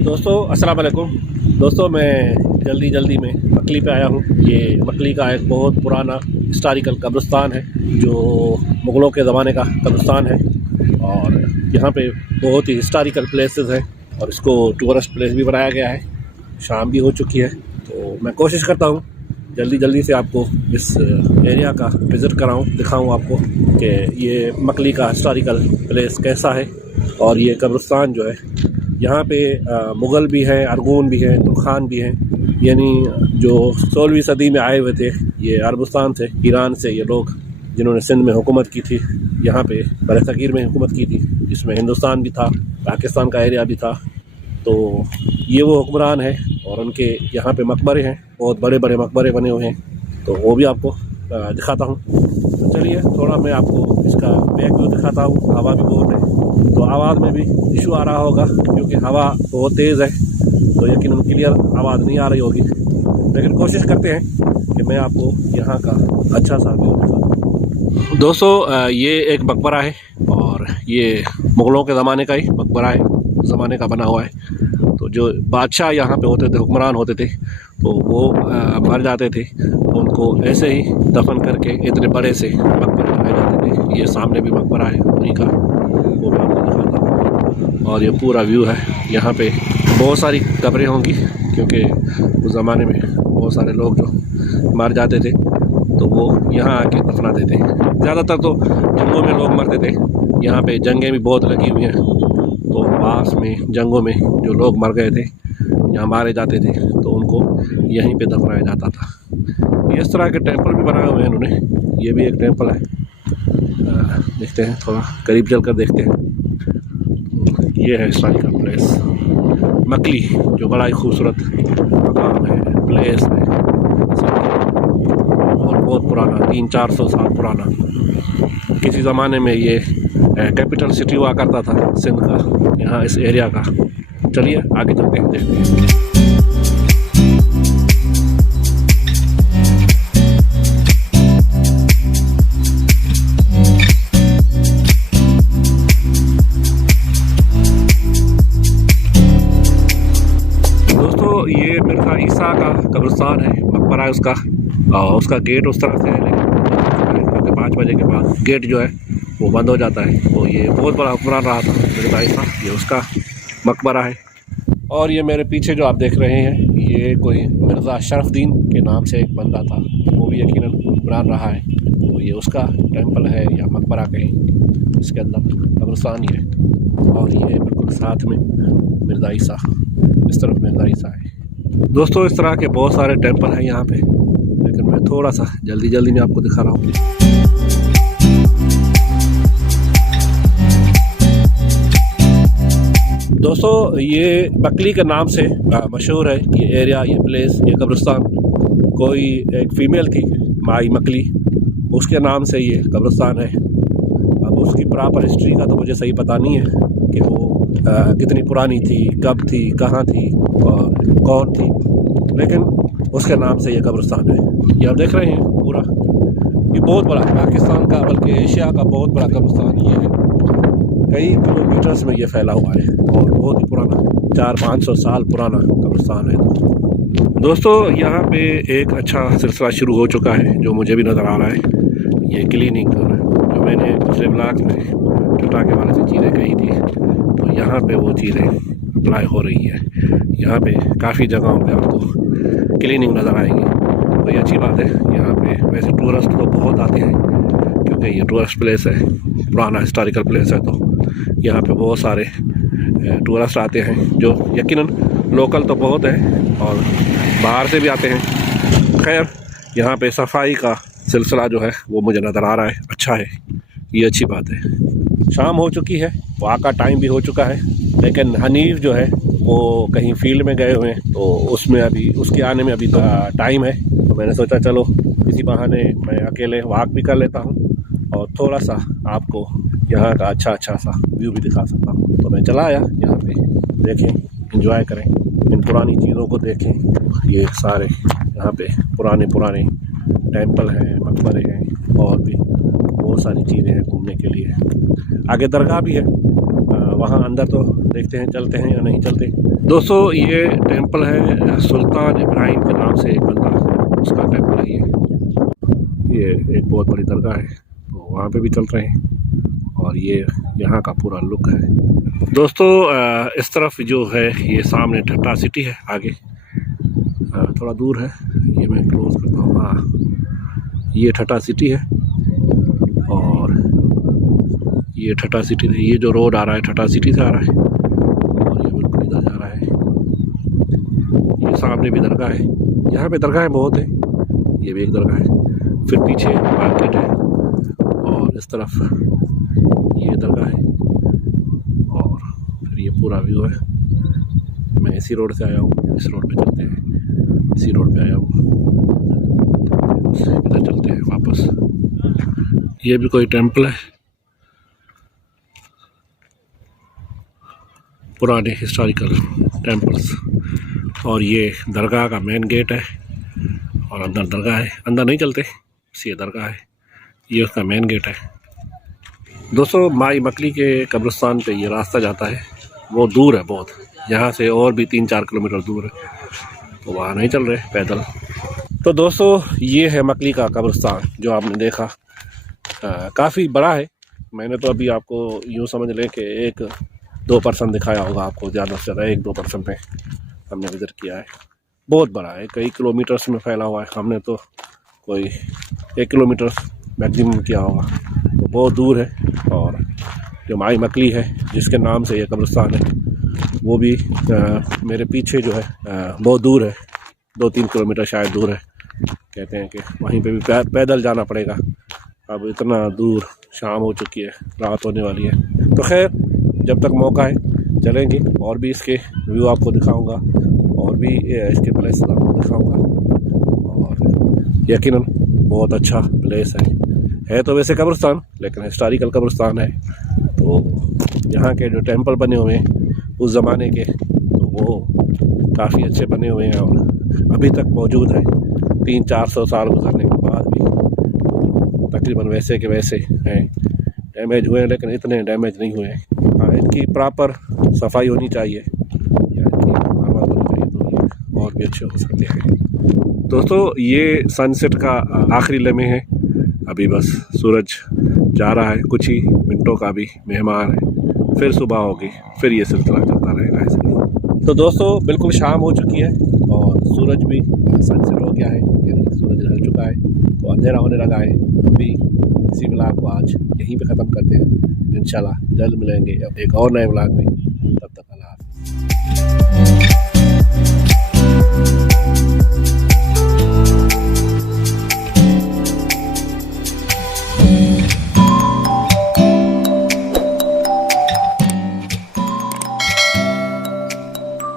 दोस्तों अस्सलाम वालेकुम। दोस्तों मैं जल्दी में मकली पे आया हूँ। ये मकली का एक बहुत पुराना हिस्टोरिकल कब्रिस्तान है जो मुग़लों के ज़माने का कब्रिस्तान है और यहाँ पे बहुत ही हिस्टोरिकल प्लेसेस हैं और इसको टूरिस्ट प्लेस भी बनाया गया है। शाम भी हो चुकी है तो मैं कोशिश करता हूँ जल्दी से आपको इस एरिया का विज़िट कराऊँ, दिखाऊँ आपको कि ये मकली का हिस्टोरिकल प्लेस कैसा है। और ये कब्रिस्तान जो है यहाँ पे मुग़ल भी हैं, अरगून भी हैं, तुर्खान भी हैं, यानी जो 16वीं सदी में आए हुए थे ये अरबस्तान से, ईरान से ये लोग जिन्होंने सिंध में हुकूमत की थी, यहाँ पे बरसगीर में हुकूमत की थी, इसमें हिंदुस्तान भी था, पाकिस्तान का एरिया भी था। तो ये वो हुक्मरान है और उनके यहाँ पे मकबरे हैं, बहुत बड़े बड़े मकबरे बने हुए हैं, तो वो भी आपको दिखाता हूँ। तो चलिए थोड़ा मैं आपको इसका बैक व्यू दिखाता हूँ। हवा भी बहुत है तो आवाज़ में भी इशू आ रहा होगा क्योंकि हवा बहुत तेज़ है, तो यकीनन क्लियर आवाज़ नहीं आ रही होगी, लेकिन कोशिश करते हैं कि मैं आपको यहाँ का अच्छा सा व्यू दिखाऊँ। दोस्तों ये एक मकबरा है और ये मुग़लों के ज़माने का ही मकबरा है, ज़माने का बना हुआ है। तो जो बादशाह यहाँ पे होते थे, हुक्मरान होते थे, तो वो मर जाते थे तो उनको ऐसे ही दफन करके इतने बड़े से मकबरे बनाए जाते थे। ये सामने भी मकबरा है उन्हीं का, वो मैं आपको दिखाता हूँ। और ये पूरा व्यू है, यहाँ पे बहुत सारी कब्रें होंगी क्योंकि उस ज़माने में बहुत सारे लोग जो मर जाते थे तो वो यहाँ आके दफनाते थे। ज़्यादातर तो जंगों में लोग मरते थे, यहाँ पे जंगें भी बहुत लगी हुई हैं, तो पास में जंगों में जो लोग मर गए थे, यहाँ मारे जाते थे, तो उनको यहीं पे दफनाया जाता था। इस तरह के टेंपल भी बनाए हुए हैं इन्होंने। ये भी एक टेंपल है, देखते हैं, थोड़ा करीब चल कर देखते हैं। ये है हिस्टोरिकल प्लेस मकली, जो बड़ा ही खूबसूरत मकाम है, प्लेस है और बहुत पुराना, 300-400 साल पुराना। किसी ज़माने में ये कैपिटल सिटी हुआ करता था सिंध का, यहाँ इस एरिया का। चलिए आगे चलते हैं, देखते हैं। दोस्तों ये मिर्ज़ा ईसा का कब्रिस्तान है, मकबरा है उसका, और उसका गेट उस तरफ से है, लेकिन 5 बजे के बाद गेट जो है वो बंद हो जाता है। तो ये बहुत बड़ा हुक्मरान रहा था मिर्ज़ा ईसा, ये उसका मकबरा है। और ये मेरे पीछे जो आप देख रहे हैं ये कोई मिर्ज़ा शरफ़ुद्दीन के नाम से एक बंदा था, वो भी यकीनन हुक्मरान रहा है, तो ये उसका टेंपल है या मकबरा कहीं, इसके अंदर कब्रिस्तान ही है। और ये बिल्कुल साथ में मिर्ज़ा ईसा, इस तरफ मिर्ज़ा ईसा है। दोस्तों इस तरह के बहुत सारे टेंपल हैं यहाँ पे, लेकिन मैं थोड़ा सा जल्दी में आपको दिखा रहा हूँ। दोस्तों ये मकली के नाम से मशहूर है ये एरिया, ये प्लेस, ये कब्रिस्तान। कोई एक फ़ीमेल थी माई मकली, उसके नाम से ये कब्रिस्तान है। अब उसकी प्रॉपर हिस्ट्री का तो मुझे सही पता नहीं है कि वो कितनी पुरानी थी, कब थी, कहाँ थी और कौन थी, लेकिन उसके नाम से ये कब्रिस्तान है। ये आप देख रहे हैं पूरा, ये बहुत बड़ा पाकिस्तान का, बल्कि एशिया का बहुत बड़ा कब्रिस्तान ये है। कई किलोमीटर्स में ये फैला हुआ है और बहुत ही पुराना, 400-500 साल पुराना कब्रिस्तान है। दोस्तों यहाँ पे एक अच्छा सिलसिला शुरू हो चुका है जो मुझे भी नज़र आ रहा है, ये क्लीनिंग का, जो मैंने पिछले ब्लॉग में टटा के वाले से चीज़ें कही थी, तो यहाँ पे वो चीज़ें अप्लाई हो रही है। यहाँ पे काफ़ी जगहों पे आपको क्लीनिंग नज़र आएगी, तो ये अच्छी बात है। यहाँ पे वैसे टूरिस्ट तो बहुत आते हैं क्योंकि ये टूरिस्ट प्लेस है, पुराना हिस्टोरिकल प्लेस है, तो यहाँ पे बहुत सारे टूरिस्ट आते हैं, जो यकीनन लोकल तो बहुत है और बाहर से भी आते हैं। खैर यहाँ पे सफाई का सिलसिला जो है वो मुझे नज़र आ रहा है, अच्छा है, ये अच्छी बात है। शाम हो चुकी है, वहाँ का टाइम भी हो चुका है, लेकिन हनीफ जो है वो कहीं फील्ड में गए हुए हैं, तो उसमें अभी, उसके आने में अभी टाइम है। तो मैंने सोचा चलो इसी बहाने मैं अकेले वॉक भी कर लेता हूँ और थोड़ा सा आपको यहाँ का अच्छा सा व्यू भी दिखा सकता हूँ। तो मैं चला आया यहाँ पे, देखें, एंजॉय करें, इन पुरानी चीज़ों को देखें। ये सारे यहाँ पे पुराने टेंपल हैं, मकबरे हैं और भी बहुत सारी चीज़ें हैं घूमने के लिए। आगे दरगाह भी है, वहाँ अंदर तो देखते हैं चलते हैं या नहीं चलते। दोस्तों ये टेंपल है सुल्तान इब्राहिम के नाम से एक बंदा, उसका टेंपल है ये एक बहुत बड़ी दरगाह है, तो वहाँ पे भी चल रहे हैं और ये यहाँ का पूरा लुक है। दोस्तों इस तरफ जो है ये सामने ठट्टा सिटी है, आगे थोड़ा दूर है, ये मैं क्लोज करता हूँ। हाँ ये ठट्टा सिटी है और ये ठट्टा सिटी है, ये जो रोड आ रहा है ठट्टा सिटी से आ रहा है और ये बिल्कुल इधर जा रहा है। ये सामने भी दरगाह है, यहाँ पे दरगाहें बहुत है, ये भी एक दरगाह है, फिर पीछे मार्केट है और इस तरफ ये दरगाह है और फिर ये पूरा व्यू है। मैं इसी रोड से आया हूँ, इस रोड पे चलते हैं, इसी रोड पे आया हूँ, इधर चलते हैं वापस। ये भी कोई टेंपल है, पुराने हिस्टोरिकल टेंपल्स, और ये दरगाह का मेन गेट है और अंदर दरगाह है, अंदर नहीं चलते, ये दरगाह है, ये उसका मेन गेट है। दोस्तों माई मकली के कब्रिस्तान पे ये रास्ता जाता है, वो दूर है बहुत, यहाँ से और भी 3-4 किलोमीटर दूर है, तो वहाँ नहीं चल रहे पैदल। तो दोस्तों ये है मकली का कब्रिस्तान जो आपने देखा, काफ़ी बड़ा है। मैंने तो अभी आपको यूँ समझ लें कि 1-2% दिखाया होगा आपको, ज़्यादा से ज़्यादा 1-2% पे हमने विज़िट किया है। बहुत बड़ा है, कई किलोमीटर्स में फैला हुआ है, हमने तो कोई 1 किलोमीटर मैक्सिमम किया होगा, तो बहुत दूर है। और जो माई मकली है जिसके नाम से ये कब्रिस्तान है, वो भी मेरे पीछे जो है बहुत दूर है, 2-3 किलोमीटर शायद दूर है। कहते हैं कि वहीं पे भी पैदल जाना पड़ेगा। अब इतना दूर, शाम हो चुकी है, रात होने वाली है, तो खैर जब तक मौका है चलेंगे और भी इसके व्यू आपको दिखाऊंगा और भी इसके प्लेस आपको दिखाऊंगा। और यकीनन बहुत अच्छा प्लेस है तो वैसे कब्रिस्तान, लेकिन हिस्टोरिकल कब्रिस्तान है, तो यहाँ के जो टेंपल बने हुए हैं उस ज़माने के, तो वो काफ़ी अच्छे बने हुए हैं और अभी तक मौजूद है। 300-400 साल गुजरने के बाद भी तकरीबन वैसे के वैसे हैं। डैमेज हुए हैं लेकिन इतने डैमेज नहीं हुए हैं। हाँ, इनकी प्रॉपर सफाई होनी चाहिए या इनकी मरम्मत होनी चाहिए, तो ये और भी अच्छे हो सकते हैं। दोस्तों ये सनसेट का आखिरी लम्हे है, अभी बस सूरज जा रहा है, कुछ ही मिनटों का भी मेहमान है, फिर सुबह होगी, फिर ये सिलसिला चलता रहेगा ऐसे। तो दोस्तों बिल्कुल शाम हो चुकी है और सूरज भी सनसेट हो गया है, यानी सूरज ढल चुका है, तो अंधेरा होने लगा है। अभी इसी व्लॉग को आज यहीं पे ख़त्म करते हैं, इंशाल्लाह जल्द मिलेंगे अब एक और नए व्लॉग में।